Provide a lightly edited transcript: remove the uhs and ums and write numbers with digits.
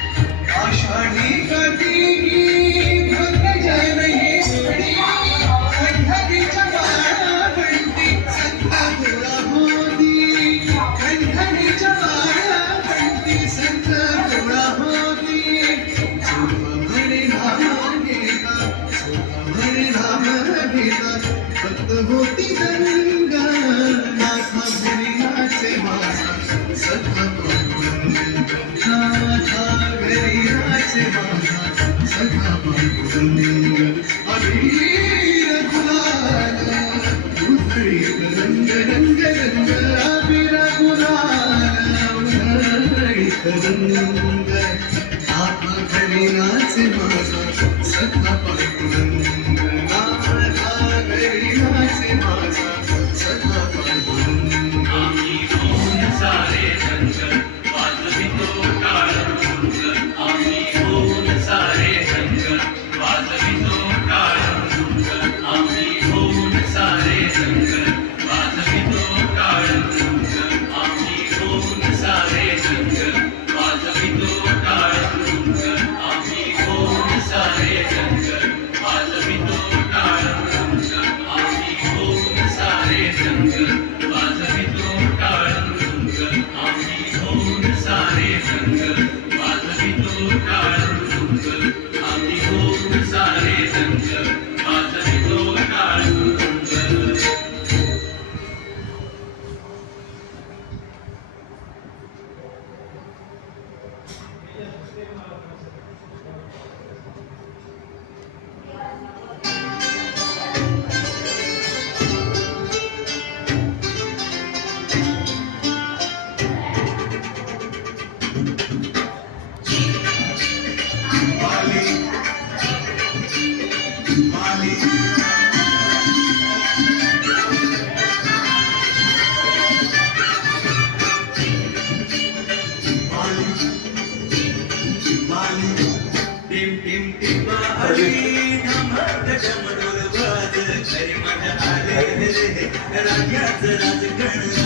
आषाढी कार्तिकी भक्तजन येडी कंठनीच्या बाळावंती संतगुळा होती कंठनीच्या बाळावंती संतगुळा होती सुख म्हणे नाम घेता सुख म्हणे नाम घेता भक्त होती गंगा नाथा घरी नाचे माझा सखा पांडुरंग नाथा घरी नाचे माझा सखा पांडुरंग अबीर गुलाल उधळीत रंग रंग रंग अबीर गुलाल उधळीत रंग नाथा घरी नाचे माझा सखा पांडुरंग नाथा घरी नाचे माझा सखा पांडुरंग आम्ही होऊन सारे रंग वाजवितो टाळमृदंग आम्ही होऊन सारे रंग वाजवितो टाळमृदंग आम्ही होऊन सारे रंग वाजवितो टाळमृदंग आम्ही होऊन सारे रंग वाजवितो टाळमृदंग आम्ही होऊन सारे रंग वाजवितो टाळमृदंग आम्ही होऊन सारे रंग वाजवितो टाळमृदंग आम्ही होऊन सारे रंग वाजवितो टाळमृदंग आम्ही होऊन सारे रंग वाजवितो टाळमृदंग माली माली माली टिम टिम टिपाली धमक डमडोल वाज घरी माझ्या आले रे राजाचं राजगण